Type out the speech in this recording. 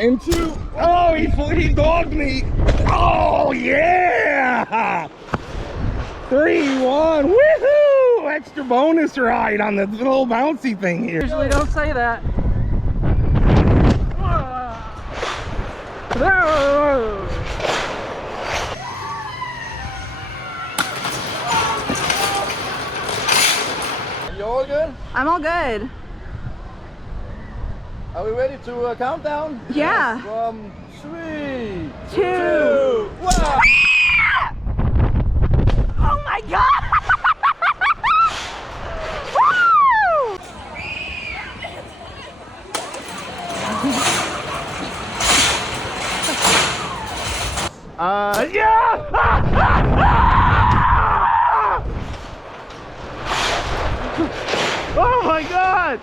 And 2. Oh, he dogged me. Oh, yeah. 3-1. Woohoo! Extra bonus ride on the little bouncy thing here. Usually don't say that. You all good? I'm all good. Are we ready to count down? Yeah. From 3, 2, 1. Oh my god! Woo! Yeah! Oh my god!